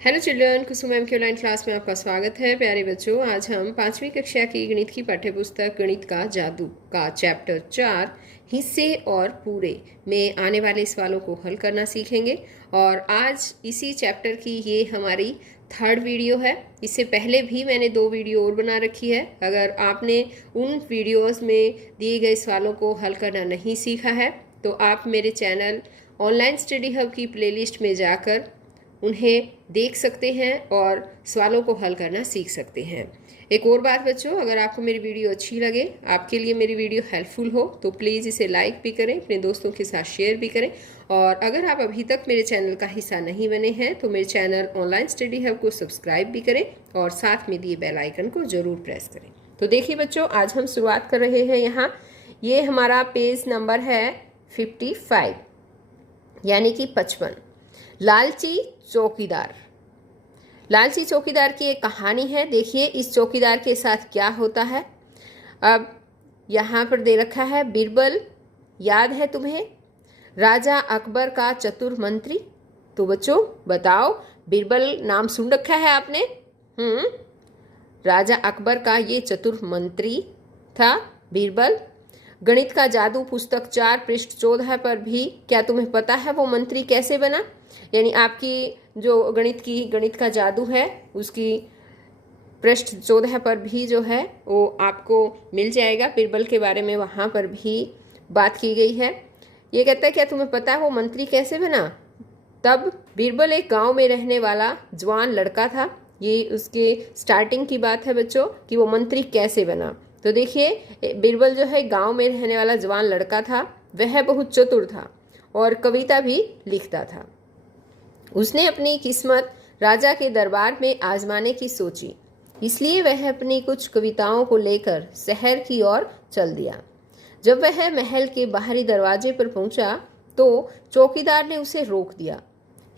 Hello children, कुसुम ma'am की online class में आपका स्वागत है। प्यारे बच्चों, आज हम 5वीं कक्षा की गणित की पाठ्यपुस्तक गणित का जादू का चैप्टर 4 हिस्से और पूरे में आने वाले सवालों को हल करना सीखेंगे। और आज इसी चैप्टर की ये हमारी थर्ड वीडियो है। इससे पहले भी मैंने 2 वीडियो और बना रखी है। अगर आपने उन वीडियोस में दिए गए सवालों को हल करना नहीं सीखा है तो आप मेरे चैनल ऑनलाइन स्टडी हब की प्लेलिस्ट में जाकर उन्हें देख सकते हैं और सवालों को हल करना सीख सकते हैं। एक और बात बच्चों, अगर आपको मेरी वीडियो अच्छी लगे, आपके लिए मेरी वीडियो हेल्पफुल हो, तो प्लीज़ इसे लाइक भी करें, अपने दोस्तों के साथ शेयर भी करें। और अगर आप अभी तक मेरे चैनल का हिस्सा नहीं बने हैं तो मेरे चैनल ऑनलाइन स्टडी हब को सब्सक्राइब भी करें और साथ में दिए बेल आइकन को ज़रूर प्रेस करें। तो देखिए बच्चों, आज हम शुरुआत कर रहे हैं। यहाँ ये हमारा पेज नंबर है 55 यानी कि 55। लालची चौकीदार। लालची चौकीदार की एक कहानी है। देखिए इस चौकीदार के साथ क्या होता है। अब यहाँ पर दे रखा है बीरबल, याद है तुम्हें, राजा अकबर का चतुर मंत्री। तो बच्चों बताओ, बीरबल नाम सुन रखा है आपने? राजा अकबर का ये चतुर मंत्री था बीरबल। गणित का जादू पुस्तक 4 पृष्ठ 14 पर भी क्या तुम्हें पता है वो मंत्री कैसे बना? यानी आपकी जो गणित का जादू है उसकी पृष्ठ 14 पर भी जो है वो आपको मिल जाएगा। बीरबल के बारे में वहाँ पर भी बात की गई है। ये कहता है क्या तुम्हें पता है वो मंत्री कैसे बना? तब बीरबल एक गांव में रहने वाला जवान लड़का था। ये उसके स्टार्टिंग की बात है बच्चों कि वो मंत्री कैसे बना। तो देखिए बीरबल जो है गांव में रहने वाला जवान लड़का था। वह बहुत चतुर था और कविता भी लिखता था। उसने अपनी किस्मत राजा के दरबार में आजमाने की सोची, इसलिए वह अपनी कुछ कविताओं को लेकर शहर की ओर चल दिया। जब वह महल के बाहरी दरवाजे पर पहुंचा तो चौकीदार ने उसे रोक दिया।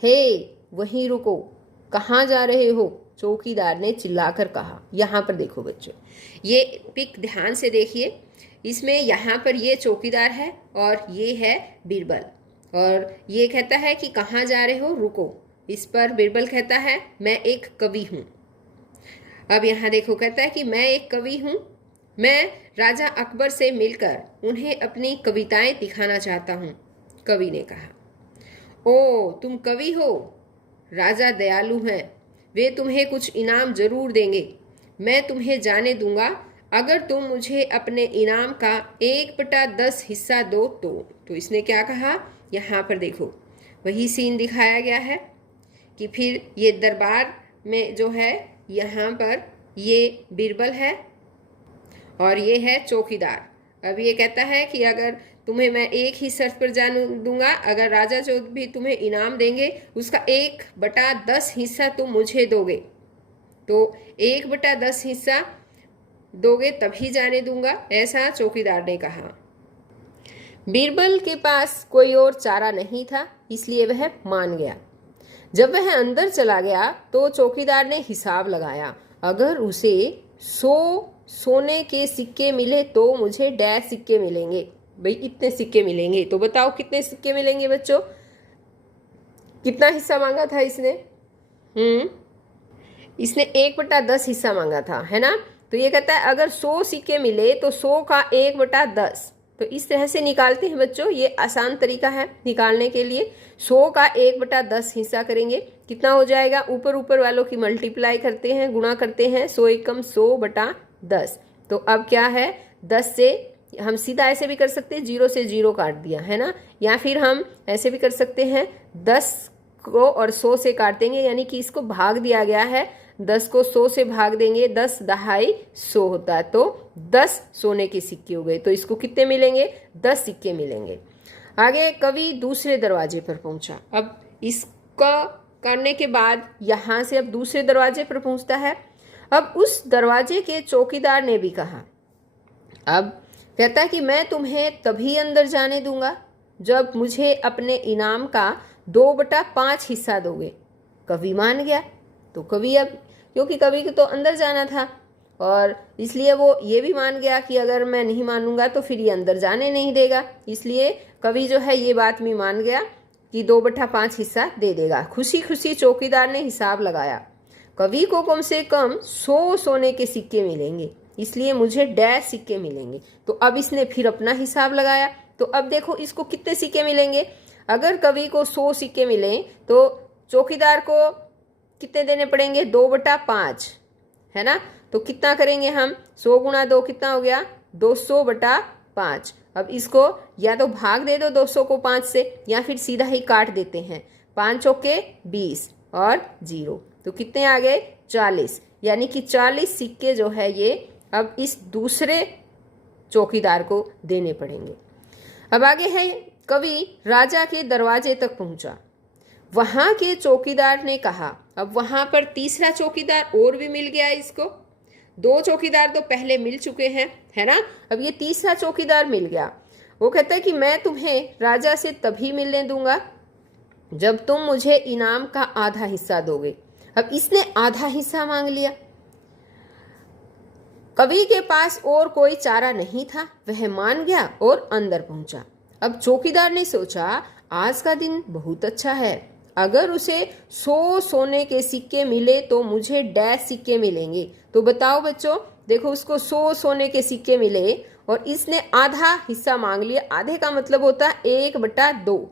हे, वहीं रुको, कहाँ जा रहे हो? चौकीदार ने चिल्लाकर कहा। यहाँ पर देखो बच्चों, ये पिक ध्यान से देखिए। इसमें यहाँ पर ये चौकीदार है और ये है बीरबल। और ये कहता है कि कहाँ जा रहे हो, रुको। इस पर बीरबल कहता है मैं एक कवि हूँ। अब यहाँ देखो, कहता है कि मैं एक कवि हूँ, मैं राजा अकबर से मिलकर उन्हें अपनी कविताएं दिखाना चाहता हूँ। कवि ने कहा, ओ तुम कवि हो? राजा दयालु हैं, वे तुम्हें कुछ इनाम जरूर देंगे। मैं तुम्हें जाने दूंगा अगर तुम मुझे अपने इनाम का 1/10 हिस्सा दो तो इसने क्या कहा? यहाँ पर देखो वही सीन दिखाया गया है कि फिर ये दरबार में जो है यहाँ पर ये बीरबल है और ये है चौकीदार। अब ये कहता है कि अगर तुम्हें मैं एक ही शर्त पर जाने दूंगा, अगर राजा जो भी तुम्हें इनाम देंगे उसका 1/10 हिस्सा तुम मुझे दोगे। तो 1/10 हिस्सा दोगे तभी जाने दूंगा, ऐसा चौकीदार ने कहा। बीरबल के पास कोई और चारा नहीं था, इसलिए वह मान गया। जब वह अंदर चला गया तो चौकीदार ने हिसाब लगाया। अगर उसे 100 सोने के सिक्के मिले तो मुझे डैश सिक्के मिलेंगे। भाई इतने सिक्के मिलेंगे। तो बताओ कितने सिक्के मिलेंगे बच्चों? कितना हिस्सा मांगा था इसने? इसने 1/10 हिस्सा मांगा था, है ना? तो ये कहता है अगर 100 सिक्के मिले तो 100 का 1/10। तो इस तरह से निकालते हैं बच्चों, ये आसान तरीका है निकालने के लिए। 100 का 1/10 हिस्सा करेंगे, कितना हो जाएगा? ऊपर ऊपर वालों की मल्टीप्लाई करते हैं, गुणा करते हैं। 100 एकम 100/10। तो अब क्या है, 10 से हम सीधा ऐसे भी कर सकते हैं, 0 से 0 काट दिया, है ना? या फिर हम ऐसे भी कर सकते हैं, 10 को और 100 से काट देंगे, यानी कि इसको भाग दिया गया है। 10 को 100 से भाग देंगे, 10 दहाई 100 होता है, तो 10 सोने के सिक्के हो गए। तो इसको कितने मिलेंगे? 10 सिक्के मिलेंगे। आगे कवि दूसरे दरवाजे पर पहुंचा। अब इसका करने के बाद यहाँ से अब दूसरे दरवाजे पर पहुंचता है। अब उस दरवाजे के चौकीदार ने भी कहा, अब कहता है कि मैं तुम्हें तभी अंदर जाने दूंगा जब मुझे अपने इनाम का 2/5 हिस्सा दोगे। कवि मान गया। तो कवि अब, क्योंकि कवि को तो अंदर जाना था और इसलिए वो ये भी मान गया कि अगर मैं नहीं मानूंगा तो फिर ये अंदर जाने नहीं देगा। इसलिए कवि जो है ये बात भी मान गया कि 2/5 हिस्सा दे देगा। खुशी खुशी चौकीदार ने हिसाब लगाया। कवि को कम से कम 100 सोने के सिक्के मिलेंगे, इसलिए मुझे डैश सिक्के मिलेंगे। तो अब इसने फिर अपना हिसाब लगाया। तो अब देखो इसको कितने सिक्के मिलेंगे। अगर कवि को 100 सिक्के मिले तो चौकीदार को कितने देने पड़ेंगे, 2/5, है ना। तो कितना करेंगे हम, 100 गुणा 2 कितना हो गया, 200/5। अब इसको या तो भाग दे दो 200 को 5 से, या फिर सीधा ही काट देते हैं। 5 चौके 20 और 0, तो कितने आ गए, 40। यानी कि 40 सिक्के जो है ये अब इस दूसरे चौकीदार को देने पड़ेंगे। अब आगे है, कवि राजा के दरवाजे तक पहुंचा। वहां के चौकीदार ने कहा, अब वहां पर तीसरा चौकीदार और भी मिल गया इसको। 2 चौकीदार तो पहले मिल चुके हैं, है ना। अब ये तीसरा चौकीदार मिल गया। वो कहता है कि मैं तुम्हें राजा से तभी मिलने दूंगा जब तुम मुझे इनाम का आधा हिस्सा दोगे। अब इसने आधा हिस्सा मांग लिया। कवि के पास और कोई चारा नहीं था, वह मान गया और अंदर पहुंचा। अब चौकीदार ने सोचा, आज का दिन बहुत अच्छा है, अगर उसे 100 सोने के सिक्के मिले तो मुझे डैश सिक्के मिलेंगे। तो बताओ बच्चों, देखो उसको 100 सोने के सिक्के मिले और इसने आधा हिस्सा मांग लिया। आधे का मतलब होता है 1/2,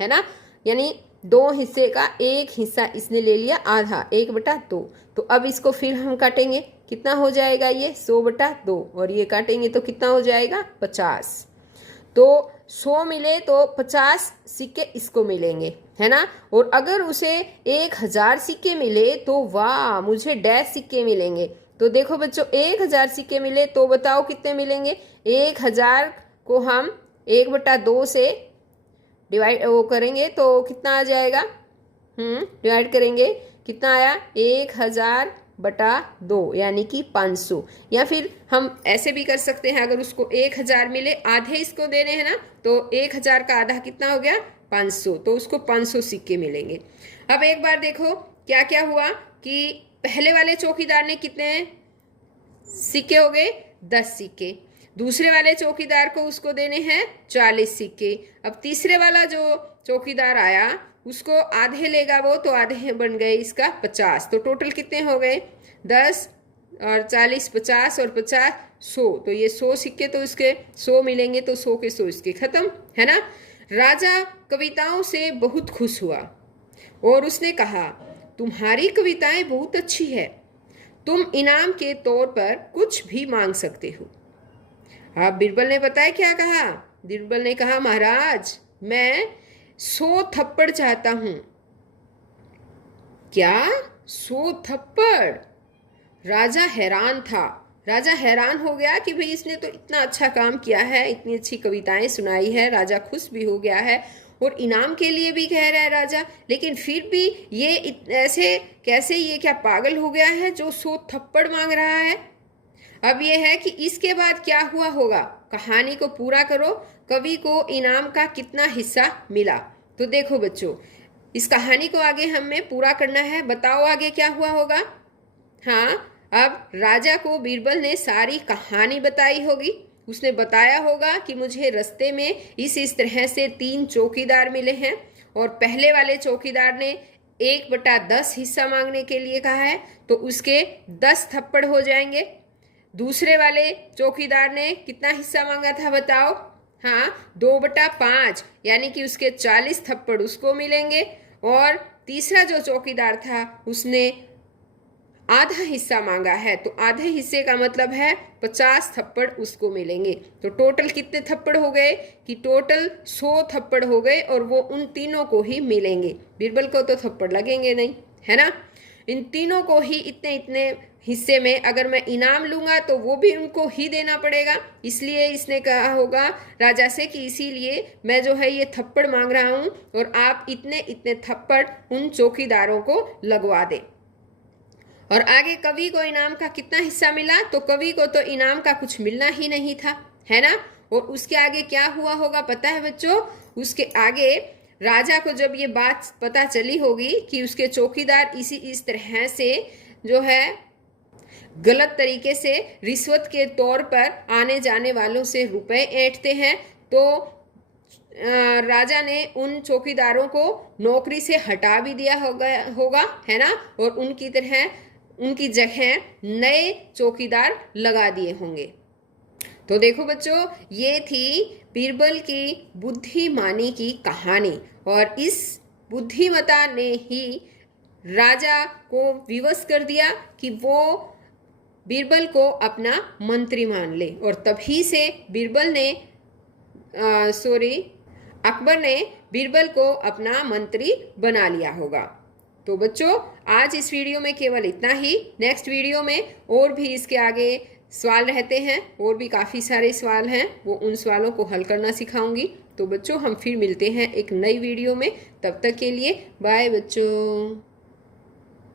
है ना। यानी 2 हिस्से का 1 हिस्सा इसने ले लिया, आधा, 1/2। तो अब इसको फिर हम काटेंगे, कितना हो जाएगा ये, 100/2, और ये काटेंगे तो कितना हो जाएगा, 50। तो 100 मिले तो 50 सिक्के इसको मिलेंगे, है ना। और अगर उसे 1000 सिक्के मिले तो वाह, मुझे डैश सिक्के मिलेंगे। तो देखो बच्चों, 1000 सिक्के मिले तो बताओ कितने मिलेंगे। 1000 को हम 1/2 से डिवाइड वो करेंगे तो कितना आ जाएगा, डिवाइड करेंगे, कितना आया, 1000/2 यानी कि 500। या फिर हम ऐसे भी कर सकते हैं, अगर उसको 1000 मिले, आधे इसको देने हैं ना, तो 1000 का आधा कितना हो गया, 500। तो उसको 500 सिक्के मिलेंगे। अब एक बार देखो क्या क्या हुआ कि पहले वाले चौकीदार ने कितने सिक्के हो गए, 10 सिक्के। दूसरे वाले चौकीदार को उसको देने हैं 40 सिक्के। अब तीसरे वाला जो चौकीदार आया उसको आधे लेगा वो, तो आधे बन गए इसका 50। तो टोटल कितने हो गए, 10 और 40, 50 और 50, 100। तो ये 100 सिक्के तो इसके 100 मिलेंगे, तो 100 के 100 इसके खत्म, है ना। राजा कविताओं से बहुत खुश हुआ और उसने कहा, तुम्हारी कविताएं बहुत अच्छी है, तुम इनाम के तौर पर कुछ भी मांग सकते हो। अब बीरबल ने पता है क्या कहा, बीरबल ने कहा, महाराज मैं 100 थप्पड़ चाहता हूं। क्या 100 थप्पड़? राजा हैरान था। राजा हैरान हो गया कि भाई इसने तो इतना अच्छा काम किया है, इतनी अच्छी कविताएं सुनाई है। राजा खुश भी हो गया है और इनाम के लिए भी कह रहा है राजा, लेकिन फिर भी ये ऐसे कैसे, ये क्या पागल हो गया है जो 100 थप्पड़ मांग रहा है। अब ये है कि इसके बाद क्या हुआ होगा, कहानी को पूरा करो। कवि को इनाम का कितना हिस्सा मिला। तो देखो बच्चों, इस कहानी को आगे हमें पूरा करना है। बताओ आगे क्या हुआ होगा। हाँ, अब राजा को बीरबल ने सारी कहानी बताई होगी। उसने बताया होगा कि मुझे रास्ते में इस तरह से 3 चौकीदार मिले हैं और पहले वाले चौकीदार ने 1/10 हिस्सा मांगने के लिए कहा है, तो उसके 10 थप्पड़ हो जाएंगे। दूसरे वाले चौकीदार ने कितना हिस्सा मांगा था बताओ, हाँ 2/5, यानी कि उसके 40 थप्पड़ उसको मिलेंगे। और तीसरा जो चौकीदार था उसने आधा हिस्सा मांगा है, तो आधे हिस्से का मतलब है 50 थप्पड़ उसको मिलेंगे। तो टोटल कितने थप्पड़ हो गए कि टोटल 100 थप्पड़ हो गए और वो उन तीनों को ही मिलेंगे। बीरबल को तो थप्पड़ लगेंगे नहीं, है ना। इन तीनों को ही इतने इतने हिस्से में अगर मैं इनाम लूंगा तो वो भी उनको ही देना पड़ेगा। इसलिए इसने कहा होगा राजा से कि इसीलिए मैं जो है ये थप्पड़ मांग रहा हूं और आप इतने इतने थप्पड़ उन चौकीदारों को लगवा दें। और आगे कवि को इनाम का कितना हिस्सा मिला, तो कवि को तो इनाम का कुछ मिलना ही नहीं था, है ना। और उसके आगे क्या हुआ होगा पता है बच्चों, उसके आगे राजा को जब ये बात पता चली होगी कि उसके चौकीदार इस तरह से जो है गलत तरीके से रिश्वत के तौर पर आने जाने वालों से रुपए ऐंठते हैं, तो राजा ने उन चौकीदारों को नौकरी से हटा भी दिया होगा, है ना, और उनकी जगह नए चौकीदार लगा दिए होंगे। तो देखो बच्चों, ये थी बीरबल की बुद्धिमानी की कहानी, और इस बुद्धिमता ने ही राजा को विवश कर दिया कि वो बीरबल को अपना मंत्री मान ले, और तभी से अकबर ने बीरबल को अपना मंत्री बना लिया होगा। तो बच्चों, आज इस वीडियो में केवल इतना ही। नेक्स्ट वीडियो में और भी इसके आगे सवाल रहते हैं, और भी काफ़ी सारे सवाल हैं, वो उन सवालों को हल करना सिखाऊंगी। तो बच्चों, हम फिर मिलते हैं एक नई वीडियो में। तब तक के लिए बाय बच्चों।